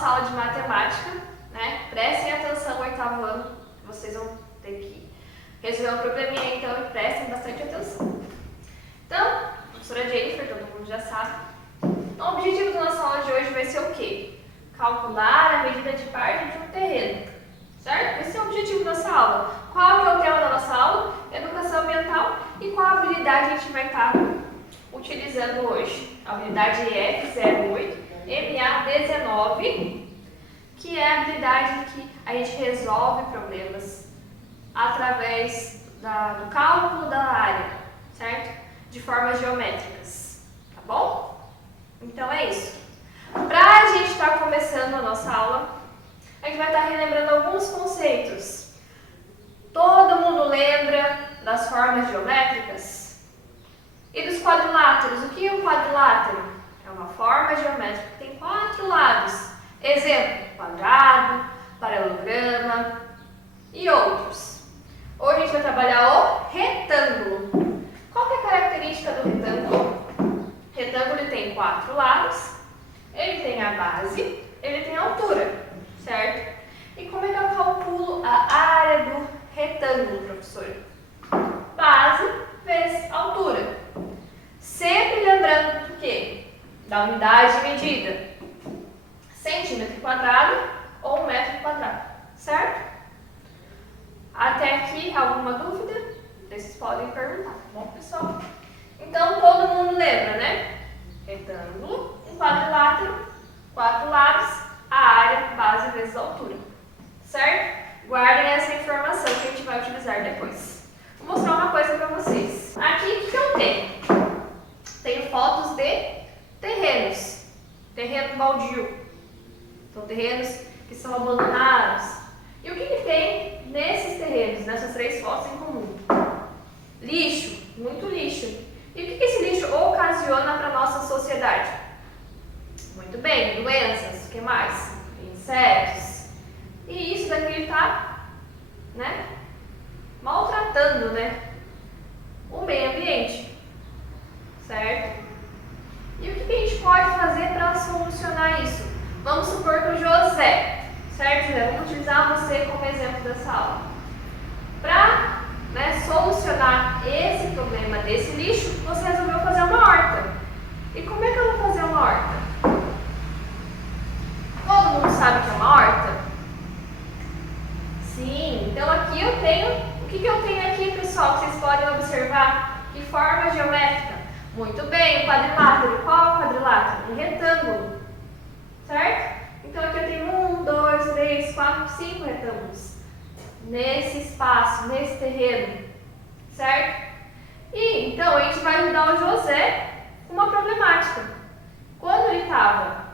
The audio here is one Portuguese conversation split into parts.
nossa aula de matemática, né? Prestem atenção no oitavo ano, vocês vão ter que resolver um probleminha, então, e prestem bastante atenção. Então, a professora Jennifer, todo mundo já sabe. O objetivo da nossa aula de hoje vai ser o quê? Calcular a medida de parte de um terreno, certo? Esse é o objetivo da nossa aula. Qual é o tema da nossa aula? Educação ambiental. E qual habilidade a gente vai estar utilizando hoje? A habilidade F08 MA19, que é a habilidade que a gente resolve problemas através do cálculo da área, certo? De formas geométricas, tá bom? Então é isso. Para a gente estar começando a nossa aula, a gente vai estar relembrando alguns conceitos. Todo mundo lembra das formas geométricas? E dos quadriláteros? O que é um quadrilátero? É uma forma geométrica que tem 4 lados. Exemplo, quadrado, paralelograma e outros. Hoje a gente vai trabalhar o retângulo. Qual que é a característica do retângulo? O retângulo ele tem 4 lados, ele tem a base, ele tem a altura, certo? E como é que eu calculo a área do retângulo, professor? Base vezes altura. Sempre lembrando do quê? Da unidade de medida. Centímetro quadrado ou metro quadrado, certo? Até aqui, alguma dúvida? Vocês podem perguntar, tá bom, pessoal? Então, todo mundo lembra, né? Retângulo, um quadrilátero, 4 lados, a área, base vezes a altura, certo? Guardem essa informação que a gente vai utilizar depois. Vou mostrar uma coisa para vocês. Aqui, o que eu tenho? Tenho fotos de terrenos. Terreno baldio. São terrenos que são abandonados. E o que tem nesses terrenos, nessas 3 fotos em comum? Lixo, muito lixo. E o que esse lixo ocasiona para a nossa sociedade? Muito bem, doenças, o que mais? Insetos. E isso daqui está, né, maltratando, né, o meio ambiente, certo? E o que a gente pode fazer para solucionar isso? Vamos supor que o José, certo, José? Vamos utilizar você como exemplo dessa aula. Para, né, solucionar esse problema desse lixo, você resolveu fazer uma horta. E como é que eu vou fazer uma horta? Todo mundo sabe o que é uma horta? Sim, então aqui eu tenho, o que eu tenho aqui, pessoal, que vocês podem observar? Que forma geométrica? Muito bem, um quadrilátero. Qual é o quadrilátero? Um retângulo, certo? Então aqui eu tenho 1, 2, 3, 4, 5 retângulos nesse espaço, nesse terreno, certo? E então a gente vai ajudar o José com uma problemática. Quando ele estava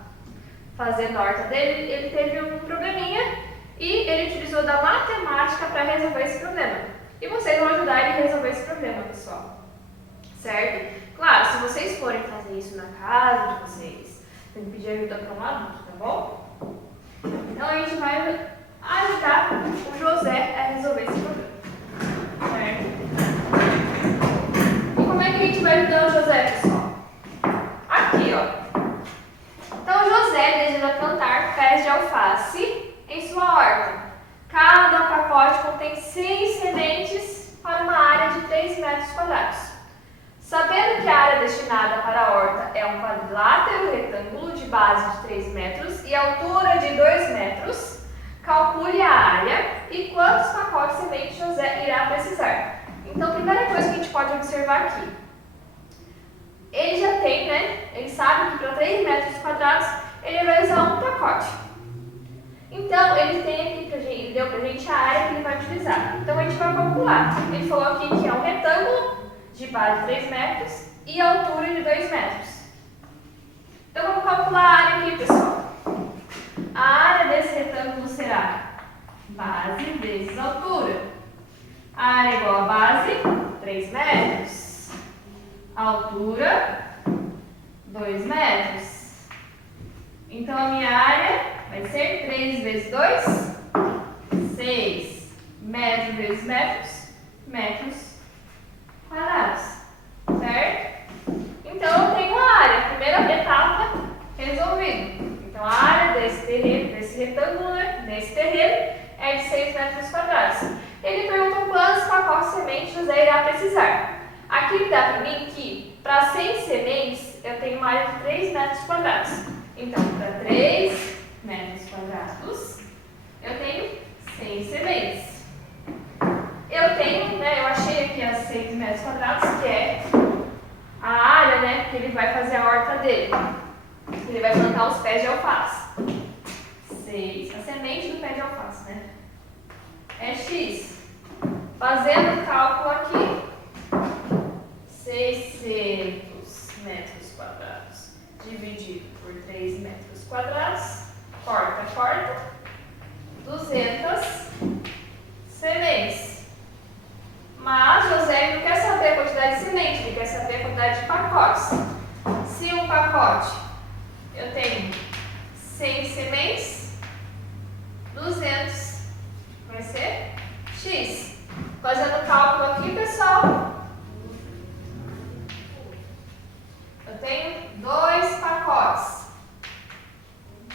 fazendo a horta dele, ele teve um probleminha e ele utilizou da matemática para resolver esse problema. E vocês vão ajudar ele a resolver esse problema, pessoal, certo? Claro, se vocês forem fazer isso na casa de vocês, tem que pedir ajuda para um adulto, tá bom? Então a gente vai ajudar o José a resolver esse problema, certo? E como é que a gente vai ajudar o José, pessoal? Aqui, ó. Então o José deseja plantar pés de alface em sua horta. Cada pacote contém 6 sementes para uma área de 3 metros quadrados. Sabendo que a área destinada para a horta é um quadrilátero retângulo de base de 3 metros e altura de 2 metros, calcule a área e quantos pacotes de semente José irá precisar. Então, a primeira coisa que a gente pode observar aqui, ele já tem, né? Ele sabe que para 3 metros quadrados ele vai usar um pacote. Então, ele tem aqui, ele deu pra gente a área que ele vai utilizar. Então, a gente vai calcular. Ele falou aqui que é um retângulo de base de 3 metros e altura de 2 metros. Então, vamos calcular a área aqui, pessoal. A área desse retângulo será base vezes altura. A área é igual a base, 3 metros. A altura, 2 metros. Então, a minha área vai ser 3 vezes 2, 6. Metro vezes metros, metros quadrados, certo? Então, eu tenho a área. Primeira etapa resolvida. Então, a área desse terreno retângulo, né, nesse terreno, é de 6 metros quadrados. Ele perguntou quantos pacotes de sementes José irá precisar. Aqui dá para mim que para 100 sementes eu tenho uma área de 3 metros quadrados. Então, para 3 metros quadrados, eu tenho 100 sementes. Eu tenho, né, eu achei aqui as 6 metros quadrados, que é a área, né, que ele vai fazer a horta dele. Ele vai plantar os pés de alface. 6, a semente do pé de alface, né? É X. Fazendo o cálculo aqui, 600 metros quadrados dividido por 3 metros quadrados, corta, 200 sementes. Mas José não quer saber a quantidade de semente, ele quer saber a quantidade de pacotes. Se um pacote eu tenho 100 sementes, 200 vai ser X. Fazendo o cálculo aqui, pessoal, eu tenho 2 pacotes,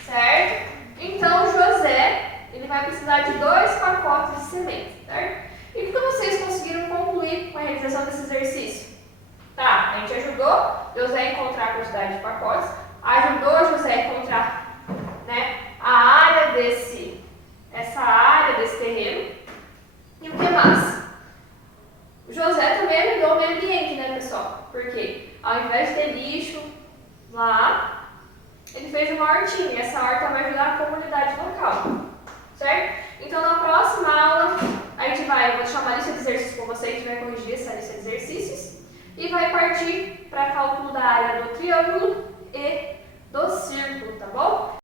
certo? Então, José, ele vai precisar de 2 pacotes de semente, certo? E como vocês conseguiram concluir com a realização desse exercício? Tá, a gente ajudou José a encontrar a quantidade de pacotes, ajudou José a encontrar, né, a área essa área desse terreno. E o que mais? O José também ajudou o meio ambiente, né, pessoal? Porque ao invés de ter lixo lá, ele fez uma hortinha. E essa horta vai ajudar a comunidade local, certo? Então, na próxima aula, eu vou deixar uma lista de exercícios com vocês, a gente vai corrigir essa lista de exercícios e vai partir para cálculo da área do triângulo e do círculo, tá bom?